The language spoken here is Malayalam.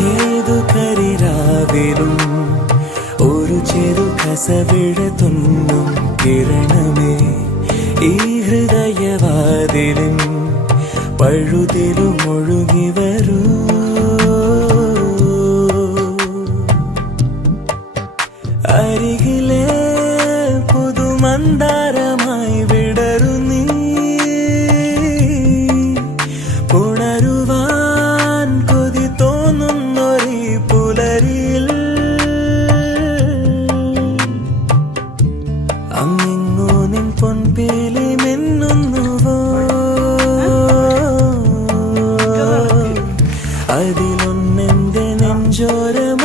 ഏതു കരിരാവിലും ഒരു ചെറു കസവിഴ തുന്നും കിരണമേ ഈ ഹൃദയവാതിലും പഴുതിലും ഒഴുകി വരൂ. അരികിലെ പുതുമന്ദാരമായി വിടരു നീ, പുണരുവാൻ കൊതി തോന്നുന്നൊരീ പുലരിയിൽ. അങ്ങിങ്ങോ നിൻ പൊൻപേലി മിന്നുന്നുവോ, അതിലൊന്നെന്റെ നെഞ്ചോരമയുന്നുവോ.